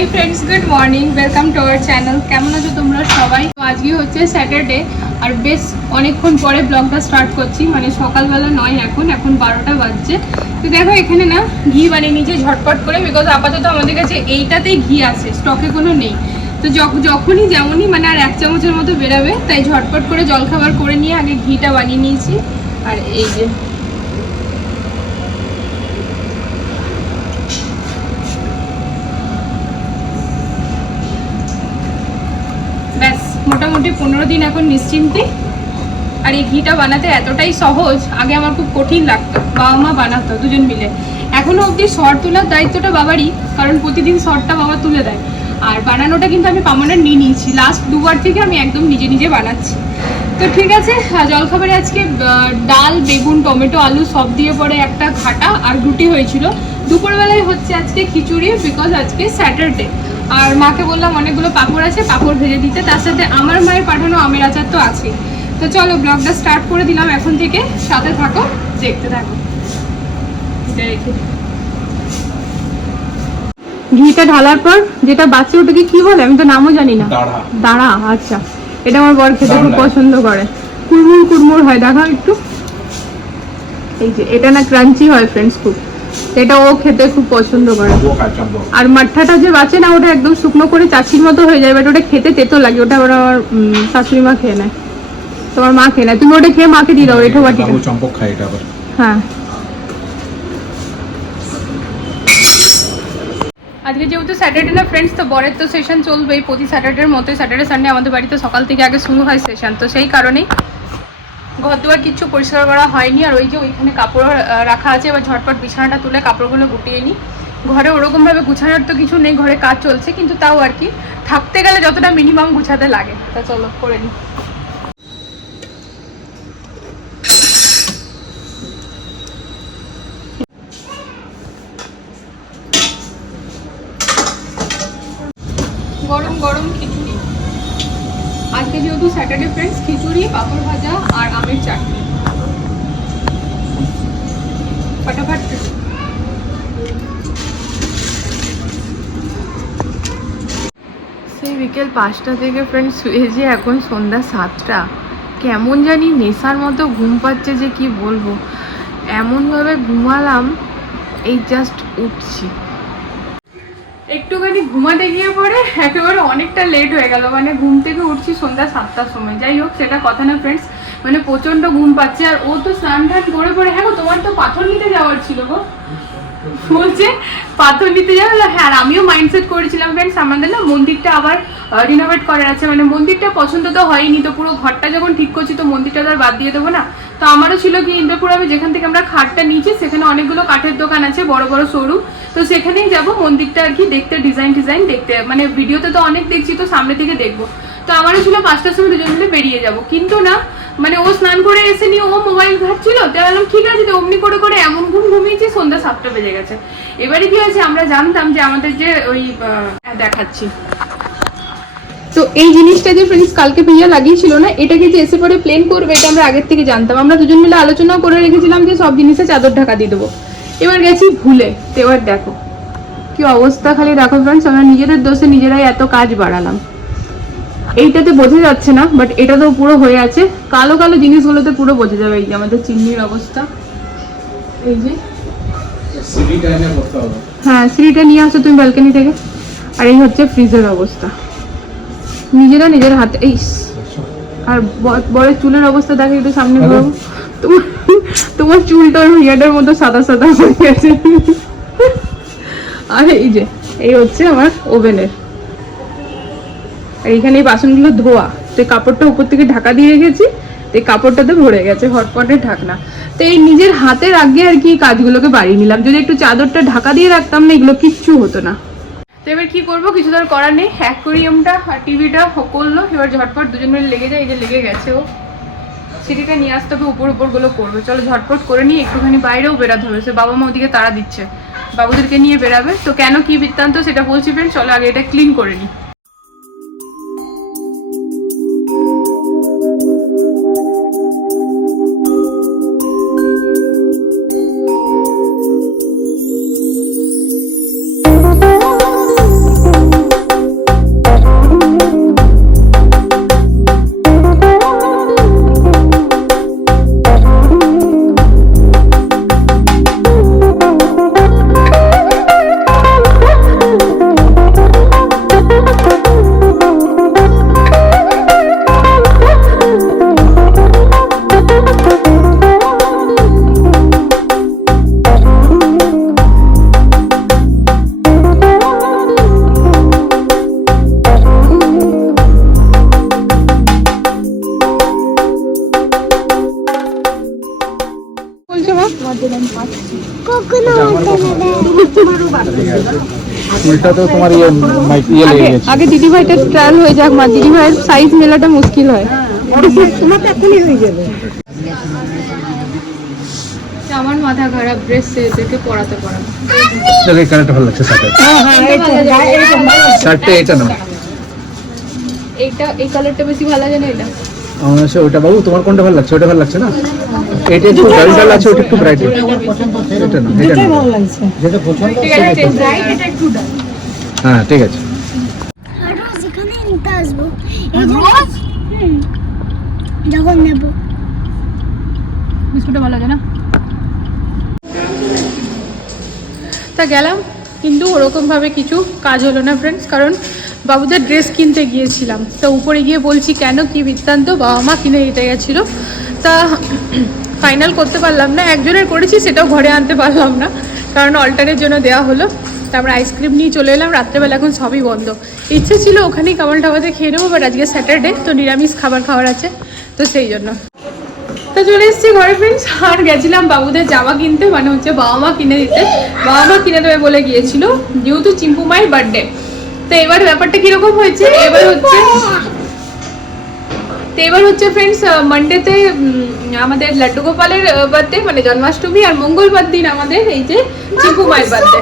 Hi friends good morning welcome to our channel কেমন আছো তোমরা সবাই? তো আজকে হচ্ছে স্যাটারডে আর বেশ অনেকক্ষণ পরে ব্লগটা স্টার্ট করছি। মানে সকালবেলা নয় এখন এখন বারোটা বাজছে। তো দেখো এখানে না ঘি বানিয়ে নিয়েছে ঝটপট করে বিকজ আপাতত আমাদের কাছে এইটাতেই ঘি আছে স্টকে কোনো নেই। তো যখনই যেমনই মানে আর এক চামচের মতো বেরাবে, তাই ঝটপট করে জলখাবার করে নিয়ে আগে ঘিটা বানিয়ে নিয়েছি। আর এই যে ব্যাস মোটামুটি পনেরো দিন এখন নিশ্চিন্তে। আর এই ঘিটা বানাতে এতটাই সহজ, আগে আমার খুব কঠিন লাগতো, বাবা মা বানাতো দুজন মিলে। এখনও অবধি সর তোলার দায়িত্বটা বাবারই, কারণ প্রতিদিন সরটা বাবা তুলে দেয়। আর বানানোটা কিন্তু আমি পার্মানেন্ট নিয়ে নিয়েছি লাস্ট দুবার থেকে আমি একদম নিজে নিজে বানাচ্ছি। তো ঠিক আছে জলখাবারে আজকে ডাল, বেগুন, টমেটো, আলু সব দিয়ে পরে একটা ঘাটা আর রুটি হয়েছিল। দুপুরবেলায় হচ্ছে আজকে খিচুড়ি বিকজ আজকে স্যাটারডে আর মাকে বললাম অনেকগুলো পাঁপড় আছে পাঁপড় ভেজে দিতে। তার সাথে আমার মায়ের পাঠানো আমের আচার তো আছেই। তো চলো ব্লগটা স্টার্ট করে দিলাম। এখন থেকে সাথে থাকো দেখতে থাকো। ঘিটা ঢালার পর যেটা বাচ্চা ওটাকে কি বলে? আমি তো নামও জানি না। দাঁড়া। আচ্ছা। এটা আমার বর খেতে খুব পছন্দ করে। কুড়মুড় কুড়মুড় হয় দেখাও একটু। এই যে এটা না ক্রাঞ্চি হয় ফ্রেন্ডস খুব। এটা ও খেতে খুব পছন্দ করে। আর মাঠাটা যে বাঁচে না ওটা একদম শুকনো করে চাচির মতো হয়ে যায় বাট ওটা খেতে তেতো লাগে। ওটা আবার আমার শাশুড়ি মা খেয়ে নেয়। তোমার মা খেয়ে নেয়। তুমি ওটা খেয়ে মাকে দিয়ে দাও এঠো বাটিটা। চম্পক খায় এটা আবার। হ্যাঁ। আজকে যেহেতু স্যাটারডে না ফ্রেন্ডস তো বরের তো সেশন চলবেই। প্রতি স্যাটারডের মতোই স্যাটারডে সানডে আমাদের বাড়িতে সকাল থেকে আগে শুরু হয় সেশন তো সেই কারণেই ঘর কিচ্ছু পরিষ্কার করা হয়নি, আর ওই যে ওইখানে কাপড় রাখা আছে, এবার ঝটপট বিছানাটা তুলে কাপড়গুলো গুটিয়ে নিই। ঘরে ওরকমভাবে গুছানোর তো কিছু নেই, ঘরে কাজ চলছে, কিন্তু তাও আর কি, থাকতে গেলে যতটা মিনিমাম গুছাতে লাগে। তা চলো, করে নিই। গরম গরম, খিচুড়ি। আজকে যেহেতু স্যাটারডে ফ্রেন্ডস খিচুড়ি, পাঁপড় ভাজা আর আমের চাটনি। ফটাফট। সেই বিকেল পাঁচটা থেকে ফ্রেন্ডস শুয়েছি এখন সন্ধ্যা সাতটা, কেমন জানি নেশার মতো ঘুম পাচ্ছে যে কি বলব। এমনভাবে ঘুমালাম, এই জাস্ট উঠছি। একটুখানি ঘুমাতে গিয়ে পরে একেবারে অনেকটা লেট হয়ে গেল। মানে ঘুম থেকে উঠছি সন্ধ্যা সাতটার সময়। যাই হোক, সেটা কথা না ফ্রেন্ডস মানে প্রচণ্ড ঘুম পাচ্ছে। আর ও তো স্নান টান করে পরে হ্যাঁ তোমার তো পাথর নিতে যাওয়ার ছিল গো। বলছে, পাথর নিতে যাবে? হ্যাঁ আর আমিও মাইন্ডসেট করেছিলাম ফ্রেন্ডস আমাদের না মন্দিরটা আবার রিনোভেট করার আছে। মানে মন্দিরটা পছন্দ তো হয়নি, তো পুরো ঘরটা যখন ঠিক করছি, তো মন্দিরটা তো আর বাদ দিয়ে দেবো না। তো আমারও ছিল কি, ইন্দ্রপুর আমি যেখান থেকে আমরা খাটটা নিয়েছি, সেখানে অনেকগুলো কাঠের দোকান আছে, বড় বড় শোরুম তো সেখানেই যাব, মন্দিরটা আর কি দেখতে ডিজাইন ডিজাইন দেখতে। মানে ভিডিওতে তো অনেক দেখছি, তো সামনে থেকে দেখব। তো আমারও ছিল পাঁচটার সময় দুজন মিলে বেরিয়ে যাব। কিন্তু না মানে ও স্নান করে এসে নিয়ে ও মোবাইল ঘাটছিল, তো বললাম, ঠিক আছে তো, অমনি করে করে এমন ঘুম ঘুমিয়েছি, সন্ধ্যা সাতটা বেজে গেছে। এবারে কি হয়েছে, আমরা জানতাম যে আমাদের যে ওই দেখাচ্ছি। তো এই জিনিসটা যে ফ্রেন্ডস কালকে ভাইয়া লাগিয়েছিল না এটাকে যে এসে পরে প্লেন করবে, এটা আমরা আগের থেকে জানতাম। আমরা দুজন মিলে আলোচনাও করে রেখেছিলাম যে সব জিনিসে চাদর ঢাকা দিয়ে দেবো। এবার গেছি ভুলে, তো এবার দেখো। কি অবস্থা খালি, দেখো ফ্রেন্ডস আমরা নিজেদের দোষে নিজেরাই এত কাজ বাড়ালাম। এইটাতে বোঝা যাচ্ছে না বাট এটা তো পুরো হয়ে আছে। কালো কালো জিনিসগুলোতে পুরো বোঝা যাবে এই যে আমাদের চিমনির অবস্থা। এই যে। হ্যাঁ সিঁড়িটা নিয়ে আসো তুমি ব্যালকনি থেকে। আর এই হচ্ছে ফ্রিজের অবস্থা। নিজেরা নিজের হাতে এই আর বরের চুলের অবস্থা দেখে একটু সামনে। ঘোরাবো তোমার তোমার চুলটা ওই ভুইয়াটার মতো সাদা সাদা হয়ে গেছে আর এই যে এই হচ্ছে আমার ওভেনের। আর এইখানে এই বাসনগুলো ধোয়া। তো কাপড়টা উপর থেকে ঢাকা দিয়ে রেখেছি, তো এই কাপড়টাতে ভরে গেছে হটপটের ঢাকনা। তো এই নিজের হাতের আগে আর কি কাজগুলোকে বাড়িয়ে নিলাম। যদি একটু চাদরটা ঢাকা দিয়ে রাখতাম না, এগুলো কিচ্ছু হতো না। তো এবার কি করব, কিছু আর করার নেই। অ্যাকোরিয়ামটা আর টিভিটা করল, এবার ঝটপট দুজন মিলে লেগে যায়, এই যে লেগে গেছে ও। সিটিটা নিয়ে আসতে হবে, উপর উপরগুলো করবে। চলো ঝটপট করে নিয়ে একটুখানি বাইরেও বেরাতে হবে। সে বাবা মা ওদিকে তারা দিচ্ছে, বাবুদেরকে নিয়ে বেরাবে তো কেন কি বৃত্তান্ত সেটা বলছি ফ্রেন্ড চলো আগে এটা ক্লিন করে নিই। উল্টে না দেয় উল্টা তো তোমার ইয়ে মাইক ইয়ে লেগে গেছে। আগে দিদি ভাইটা ট্রায়াল হয়ে যাক মা। দিদি ভাইয়ের সাইজ মেলাটা মুশকিল হয়। তোমার তো এখনই হয়ে যাবে। আমার মাথা খারাপ ড্রেস এদেরকে পড়াতে পড়াতে এই কালারটা ভালো লাগছে শার্টের হ্যাঁ হ্যাঁ তো, শার্টটা এটা না এইটা এই কালারটা বেশি ভালো লাগে না এটা? ওটা বাবু তোমার কোনটা ভালো লাগছে? ওটা ভালো লাগছে না? এটা একটু ডাল ডাল আছে ওটা একটু ব্রাইট এটা না এটা না। ভালো লাগছে। ঠিক আছে ব্রাইট এটা একটু ডাল হ্যাঁ ঠিক আছে। রোজ এখানে নিতে আসব রোজ যখন নেব বিস্কুটটা ভালো লাগে না? তা গেলাম। কিন্তু ওরকমভাবে কিছু কাজ হলো না ফ্রেন্ডস কারণ বাবুদের ড্রেস কিনতে গিয়েছিলাম। তা উপরে গিয়ে বলছি, কেন? কি বৃত্তান্ত? বাবা মা কিনে দিতে গেছিল। তা ফাইনাল করতে পারলাম না। একজনের করেছি, সেটাও ঘরে আনতে পারলাম না। কারণ অল্টারের জন্য দেওয়া হলো। তারপর আইসক্রিম নিয়ে চলে এলাম। রাত্রেবেলা এখন সবই বন্ধ। ইচ্ছে ছিল ওখানেই কামাল টাবাতে খেয়ে নেব বাট আজকে স্যাটারডে তো নিরামিষ খাবার খাওয়ার আছে। তো সেই জন্য। তো চলে এসেছি ঘরে ফ্রেন্ডস আর গেছিলাম বাবুদের জামা কিনতে মানে হচ্ছে বাবা মা কিনে দিতে। বাবা মা কিনে দেবে বলে গিয়েছিল। যেহেতু চিম্পু মায়ের বার্থডে তো এবার ব্যাপারটা কীরকম হয়েছে? এবার হচ্ছে তো এবার হচ্ছে ফ্রেন্ডস মানডেতে আমাদের লাড্ডু গোপালের বার্থডে মানে জন্মাষ্টমী আর মঙ্গলবার দিন আমাদের এই যে চিম্পু মায়ের বার্থডে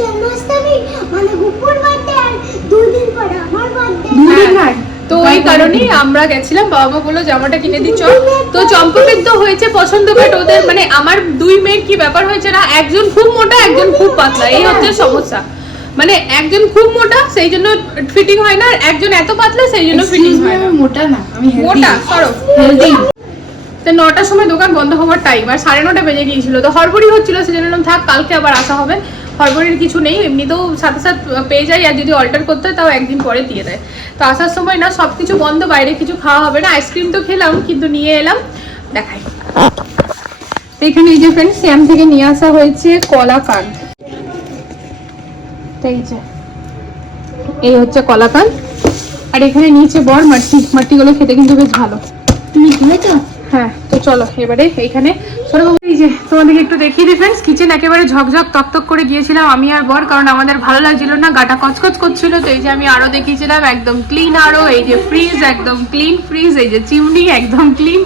জন্মাষ্টমী মানে গুপুর বার্থডে আর দুই দিন পরে আমার বার্থডে হ্যাঁ, তো ওই কারণেই আমরা গেছিলাম বাবা মা বলল জামাটা কিনে দিচ্ছ। তো চম্পকের তো হয়েছে পছন্দ বাট ওদের মানে আমার দুই মেয়ের কি ব্যাপার হয়েছে না একজন খুব মোটা একজন খুব পাতলা এই হচ্ছে সমস্যা। মানে একজন খুব মোটা সেই জন্য ফিটিং হয় না আর একজন এত পাতলা সেই জন্য ফিটিং হয় না। মোটা না আমি মোটা সরো। হেলদি তো নটার সময় দোকান বন্ধ হওয়ার টাইম আর সাড়ে নটা বেজে গিয়েছিল। তো হরবড়ি হচ্ছিল সেজন্য থাক কালকে আবার আসা হবে। হরবড়ির কিছু নেই এমনিতেও সাথে সাথে পেয়ে যাই আর যদি অল্টার করতে হয় তাও একদিন পরে দিয়ে দেয়। তো আসার সময় না সব কিছু বন্ধ বাইরে কিছু খাওয়া হবে না। আইসক্রিম তো খেলাম কিন্তু নিয়ে এলাম। দেখাই। এখানে এই যে ফ্রেন্ড শ্যাম থেকে নিয়ে আসা হয়েছে কলা কান এই যে এই হচ্ছে কলা কান আর এখানে নিচে বর মাটি মাটিগুলো খেতে কিন্তু বেশ ভালো। তুমি খেয়েছো হ্যাঁ তো চলো এবারে এইখানে। এই যে তোমাদেরকে একটু দেখিয়ে দিই ফ্রেন্ডস কিচেন একেবারে ঝকঝক তকতক করে গিয়েছিলাম আমি আর বর কারণ আমাদের ভালো লাগছিল না গাটা কচকচ করছিল তো এই যে আমি আরও দেখিয়েছিলাম একদম ক্লিন আরও এই যে ফ্রিজ একদম ক্লিন ফ্রিজ এই যে চিমনি একদম ক্লিন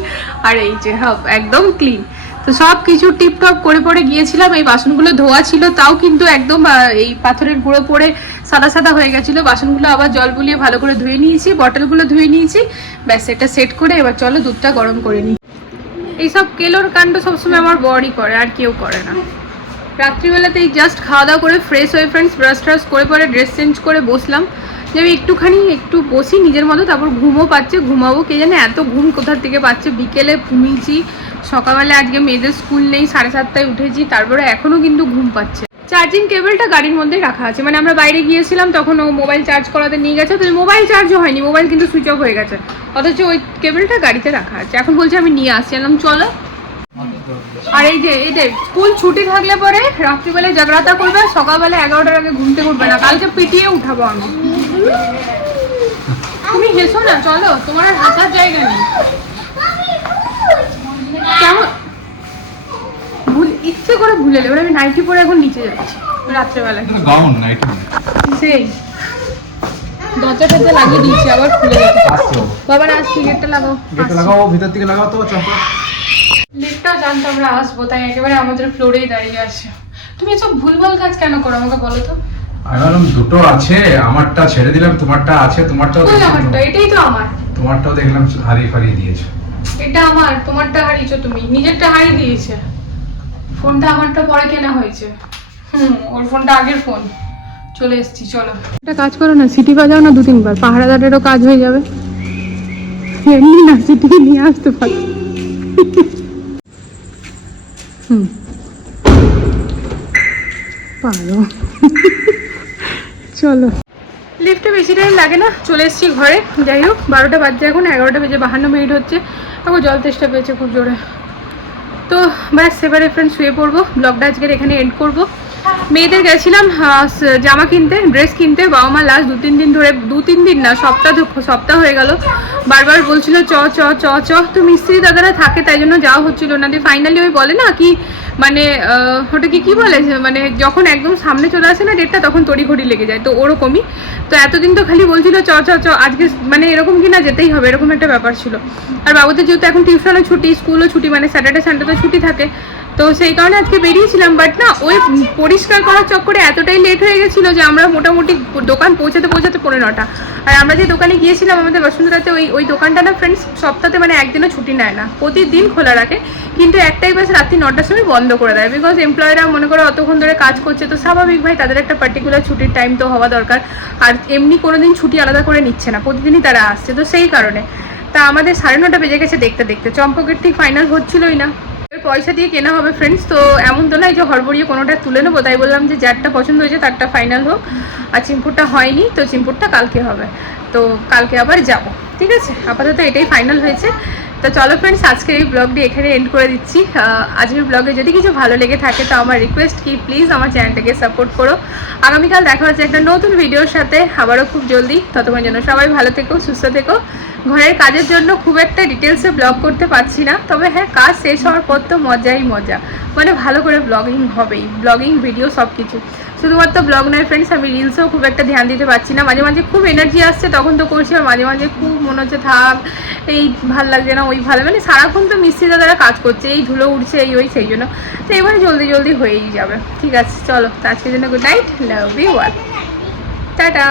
আর এই যে হাব একদম ক্লিন তো সব কিছু টিপটপ করে পরে গিয়েছিলাম, এই বাসনগুলো ধোয়া ছিল, তাও কিন্তু একদম এই পাথরের গুঁড়ো পড়ে সাদা সাদা হয়ে গেছিল। বাসনগুলো আবার জল বুলিয়ে ভালো করে ধুয়ে নিয়েছি, বটলগুলো ধুয়ে নিয়েছি, ব্যাস এটা সেট করে এবার চলো দুধটা গরম করে নিই। এইসব কেলোর কাণ্ড সবসময় আমার বরই করে, আর কেউ করে না। রাত্রিবেলাতেই জাস্ট খাওয়া দাওয়া করে ফ্রেশ হয়ে ফ্রেন্ডস ব্রাশ ট্রাশ করে পরে ড্রেস চেঞ্জ করে বসলাম। যে আমি একটুখানি একটু বসি, নিজের মতো, তারপর ঘুমও পাচ্ছে, ঘুমাবো, কে জানে এত ঘুম কোথার থেকে পাচ্ছে। বিকেলে ঘুমিয়েছি, সকালবেলা আজকে মেয়েদের স্কুল নেই, সাড়ে সাতটায় উঠেছি, তারপরে এখনও কিন্তু ঘুম পাচ্ছে। চার্জিং কেবলটা গাড়ির মধ্যেই রাখা আছে মানে আমরা বাইরে গিয়েছিলাম, তখন ও মোবাইল চার্জ করাতে নিয়ে গেছে তো মোবাইল চার্জও হয়নি মোবাইল কিন্তু সুইচ অফ হয়ে গেছে। অথচ ওই কেবলটা গাড়িতে রাখা আছে, এখন বলছে আমি নিয়ে আসছি এলাম চলো। আর এই যে এই যে স্কুল ছুটি থাকলে পরে রাত্রিবেলায় জাগ্রতা করবে সকালবেলা এগারোটার আগে ঘুমতে উঠবে না। কালকে পিটিয়ে উঠাবো আমি। তুমি হেসো না চলো তোমার আর হাসার জায়গা নেই। কেমন? ভুল ইচ্ছে করে ভুলে এবার আমি নাইটি পরে এখন নিচে যাচ্ছি রাত্রেবেলা গাউন নাইট সেই। দরজা টরজা লাগিয়ে দিয়েছি আবার খুলে আসছি গেটটা লাগাও। গেটটা লাগাও ভিতর থেকে লাগাও তো চম্পা। লিফটটা জানতো আমরা আসব তাই একেবারে আমাদের ফ্লোরেই দাঁড়িয়ে আছে। তুমি এসব ভুলভাল কাজ কেন করো আমাকে বলো তো? আমি ভাবলাম দুটো আছে আমারটা ছেড়ে দিলাম তোমারটা আছে তোমারটাও আমারটা এটাই তো আমার। তোমারটাও দেখলাম হারিয়ে ফারিয়ে দিয়েছ। এটা আমার তোমারটা হারিয়েছো তুমি নিজেরটা হারিয়ে দিয়েছে। ফোনটা আমারটা পরে কেনা হয়েছে। হুম ওর ফোনটা আগের ফোন। চলে এসেছি চলো। একটা কাজ করো না সিটি বাজাও না দু তিনবার পাহাড়াদারেরও কাজ হয়ে যাবে। এমনি না সিটি নিয়ে আসতে পারি। পারো। চলো। লিফটে বেশি টাইম লাগে না, চলে এসেছি ঘরে। যাই হোক, বারোটা বাজছে এখন, এগারোটা বেজে বাহান্ন মিনিট হচ্ছে। এখন জল তেষ্টা পেয়েছে খুব জোরে। তো ব্যাস, এবারে ফ্রেন্ড শুয়ে পড়ব। ব্লগটা আজকের এখানে এন্ড করব। মেয়েদের গেছিলাম জামা কিনতে ড্রেস কিনতে, বাবা মা লাস্ট দু তিন দিন ধরে দু তিন দিন না, সপ্তাহ সপ্তাহ হয়ে গেল। বারবার বলছিল, চ চ চ চ। তো মিস্ত্রি দাদারা থাকে, তাই জন্য যাওয়া হচ্ছিল না। দিয়ে ফাইনালি ওই বলে না কি মানে ওটা কি কি বলে? মানে যখন একদম সামনে চলে আসে না ডেটটা তখন তড়িঘড়ি লেগে যায়, তো ওরকমই। তো এতদিন তো খালি বলছিল, চ চ চ। আজকে মানে এরকম কি না যেতেই হবে, এরকম একটা ব্যাপার ছিল। আর বাবুদের যেহেতু এখন টিউশনও ছুটি স্কুলও ছুটি মানে স্যাটারডে সানডে তো ছুটি থাকে তো সেই কারণে আজকে বেরিয়েছিলাম বাট না, ওই পরিষ্কার করার চক্করে এতটাই লেট হয়ে গেছিল যে আমরা মোটামুটি দোকান পৌঁছাতে পৌঁছাতে পড়ে নটা। আর আমরা যে দোকানে গিয়েছিলাম, আমাদের বসুন্ধরাতে ওই ওই দোকানটা না ফ্রেন্ডস সপ্তাহে মানে একদিনও ছুটি নেয় না। প্রতিদিন খোলা রাখে, কিন্তু একটাই বাস রাত্রি নটার সময় বন্ধ করে দেয়। বিকজ এমপ্লয়িরা মনে করো অতক্ষণ ধরে কাজ করছে, তো স্বাভাবিক ভাই, তাদের একটা পার্টিকুলার ছুটির টাইম তো হওয়া দরকার। আর এমনি কোনো দিন ছুটি আলাদা করে নিচ্ছে না, প্রতিদিনই তারা আসছে। তো সেই কারণে। তা আমাদের সাড়ে নটা বেজে গেছে দেখতে দেখতে। চম্পকের ঠিক ফাইনাল হচ্ছিলই না। পয়সা দিয়ে কেনা হবে ফ্রেন্ডস তো এমন তো নয় যে হড়বড়িয়ে কোনোটা তুলে নেব। তাই বললাম যে যারটা পছন্দ হয়েছে তারটা ফাইনাল হোক। আর চিম্পুরটা হয়নি, তো চিম্পুরটা কালকে হবে। তো কালকে আবার যাব, ঠিক আছে? আপাতত এটাই ফাইনাল হয়েছে। তো চলো ফ্রেন্ডস আজকের এই ব্লগটি এখানে এন্ড করে দিচ্ছি। আজকের ব্লগে যদি কিছু ভালো লেগে থাকে, তো আমার রিকোয়েস্ট কি প্লিজ আমার চ্যানেলটাকে সাপোর্ট করো। আগামীকাল দেখা হচ্ছে একটা নতুন ভিডিওর সাথে। আবারও খুব জলদি। ততক্ষণ জন্য সবাই ভালো থেকো, সুস্থ থেকো। ঘরের কাজের জন্য খুব একটা ডিটেলসে ব্লগ করতে পারছি না। তবে হ্যাঁ কাজ শেষ হওয়ার পর তো মজাই মজা। মানে ভালো করে ব্লগিং হবেই। ব্লগিং ভিডিও সব কিছু শুধুমাত্র ব্লগ নয় ফ্রেন্ডস আমি রিলসেও খুব একটা ধ্যান দিতে পারছি না। মাঝে মাঝে খুব এনার্জি আসছে, তখন তো করছি, আর মাঝে মাঝে খুব মনে হচ্ছে, থাক, এই ভালো লাগছে না, ওই ভালো মানে সারাক্ষণ তো মিস্ত্রি দাদারা কাজ করছে, এই ধুলো উঠছে এই ওই, সেই জন্য। তো এবারে জলদি জলদি হয়েই যাবে। ঠিক আছে, চলো, তো আজকের জন্য গুড নাইট লাভ ইউ আর টাটা।